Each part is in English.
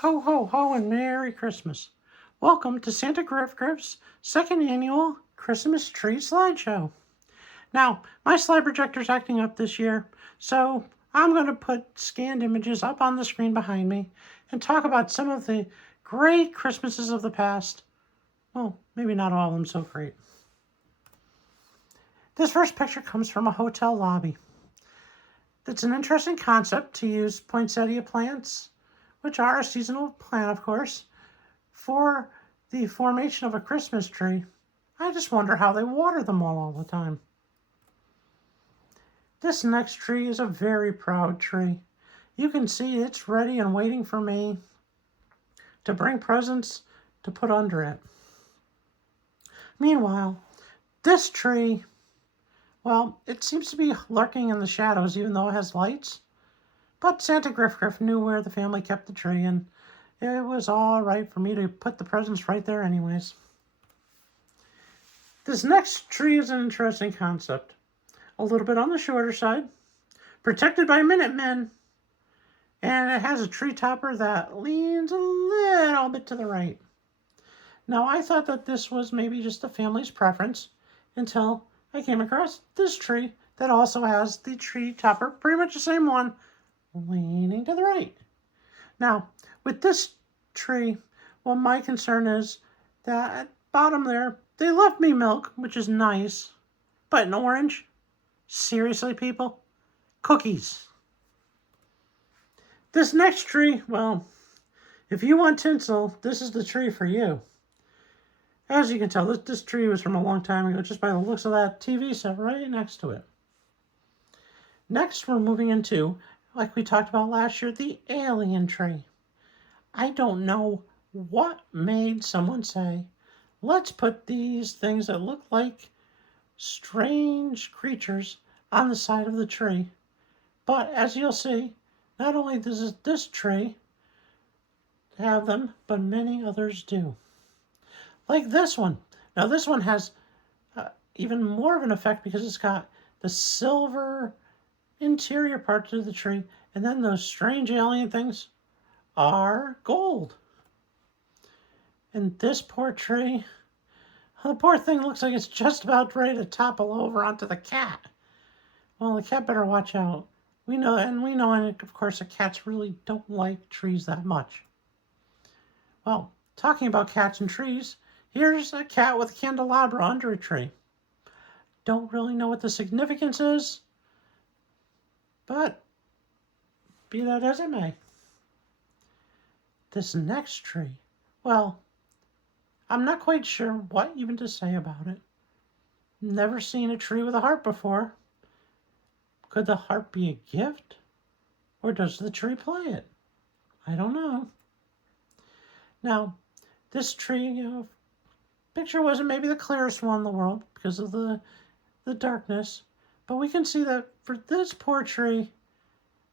Ho, ho, ho, and Merry Christmas. Welcome to Santa Griff Griff's second annual Christmas tree slideshow. Now, my slide projector's acting up this year, so I'm going to put scanned images up on the screen behind me and talk about some of the great Christmases of the past. Well, maybe not all of them so great. This first picture comes from a hotel lobby. It's an interesting concept to use poinsettia plants, which are a seasonal plant, of course, for the formation of a Christmas tree. I just wonder how they water them all the time. This next tree is a very proud tree. You can see it's ready and waiting for me to bring presents to put under it. Meanwhile, this tree, well, it seems to be lurking in the shadows even though it has lights. But Santa Griff Griff knew where the family kept the tree, and it was all right for me to put the presents right there anyways. This next tree is an interesting concept. A little bit on the shorter side, protected by Minutemen, and it has a tree topper that leans a little bit to the right. Now, I thought that this was maybe just the family's preference until I came across this tree that also has the tree topper, pretty much the same one, leaning to the right. Now, with this tree, well, my concern is that at bottom there, they left me milk, which is nice, but an orange? Seriously, people? Cookies. This next tree, well, if you want tinsel, this is the tree for you. As you can tell, this tree was from a long time ago, just by the looks of that TV set right next to it. Next, we're moving into, like we talked about last year, the alien tree. I don't know what made someone say, let's put these things that look like strange creatures on the side of the tree. But as you'll see, not only does this tree have them, but many others do. Like this one. Now this one has even more of an effect because it's got the silver interior parts of the tree, and then those strange alien things are gold. And this poor tree, the poor thing looks like it's just about ready to topple over onto the cat. Well, the cat better watch out. We know, and of course, the cats really don't like trees that much. Well, talking about cats and trees, here's a cat with a candelabra under a tree. Don't really know what the significance is, but be that as it may. This next tree, well, I'm not quite sure what even to say about it. Never seen a tree with a heart before. Could the heart be a gift? Or does the tree play it? I don't know. Now, this tree, picture wasn't maybe the clearest one in the world because of the darkness. But we can see that for this poor tree,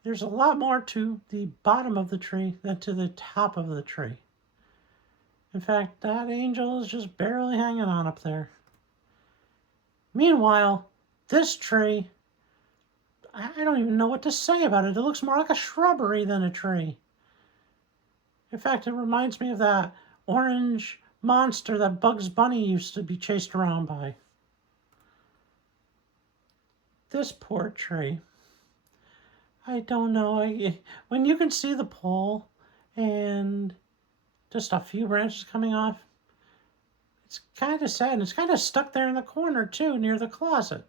there's a lot more to the bottom of the tree than to the top of the tree. In fact, that angel is just barely hanging on up there. Meanwhile, this tree, I don't even know what to say about it. It looks more like a shrubbery than a tree. In fact, it reminds me of that orange monster that Bugs Bunny used to be chased around by. This poor tree. I don't know. When you can see the pole and just a few branches coming off, it's kind of sad. And it's kind of stuck there in the corner, too, near the closet.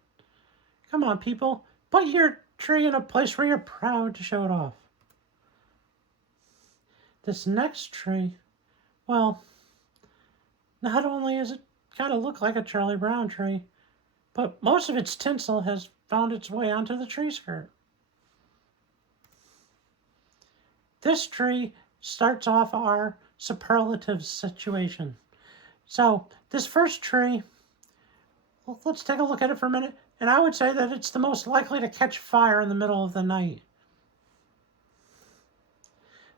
Come on, people. Put your tree in a place where you're proud to show it off. This next tree, well, not only does it kind of look like a Charlie Brown tree, but most of its tinsel has found its way onto the tree skirt. This tree starts off our superlative situation. So this first tree, well, let's take a look at it for a minute. And I would say that it's the most likely to catch fire in the middle of the night.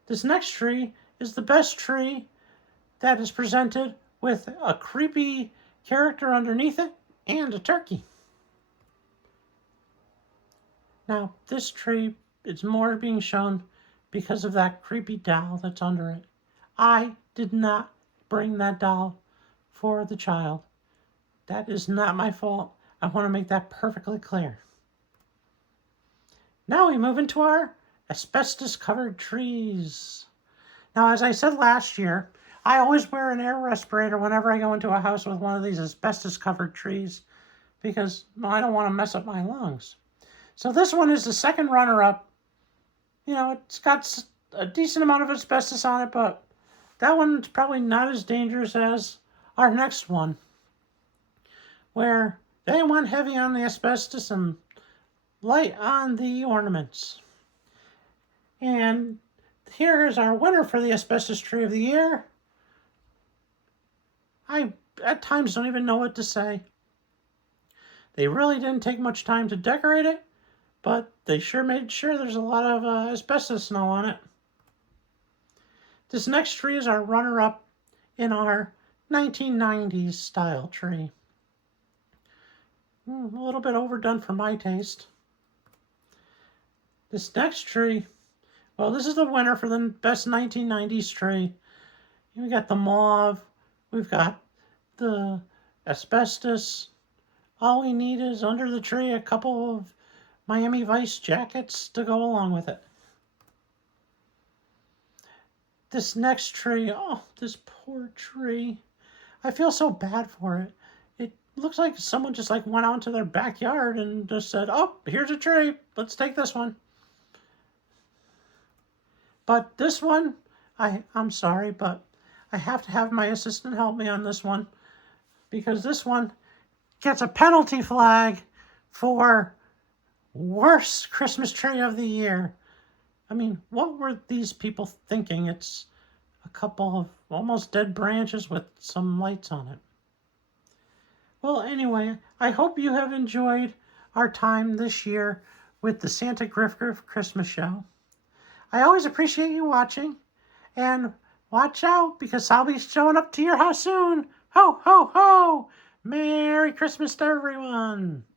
This next tree is the best tree that is presented with a creepy character underneath it and a turkey. Now, this tree, it's more being shown because of that creepy doll that's under it. I did not bring that doll for the child. That is not my fault. I want to make that perfectly clear. Now we move into our asbestos-covered trees. Now, as I said last year, I always wear an air respirator whenever I go into a house with one of these asbestos-covered trees because I don't want to mess up my lungs. So this one is the second runner-up. You know, it's got a decent amount of asbestos on it, but that one's probably not as dangerous as our next one, where they went heavy on the asbestos and light on the ornaments. And here is our winner for the asbestos tree of the year. I, at times, don't even know what to say. They really didn't take much time to decorate it, but they sure made sure there's a lot of asbestos snow on it. This next tree is our runner-up in our 1990s style tree. A little bit overdone for my taste. This next tree, well, this is the winner for the best 1990s tree. We got the mauve, we've got the asbestos. All we need is under the tree a couple of Miami Vice jackets to go along with it. This next tree, oh, this poor tree. I feel so bad for it. It looks like someone just went out into their backyard and just said, oh, here's a tree. Let's take this one. But this one, I'm sorry, but I have to have my assistant help me on this one because this one gets a penalty flag for worst Christmas tree of the year. I mean, what were these people thinking? It's a couple of almost dead branches with some lights on it. Well, anyway, I hope you have enjoyed our time this year with the Santa Griff Griff Christmas show. I always appreciate you watching, and watch out because I'll be showing up to your house soon. Ho, ho, ho! Merry Christmas to everyone!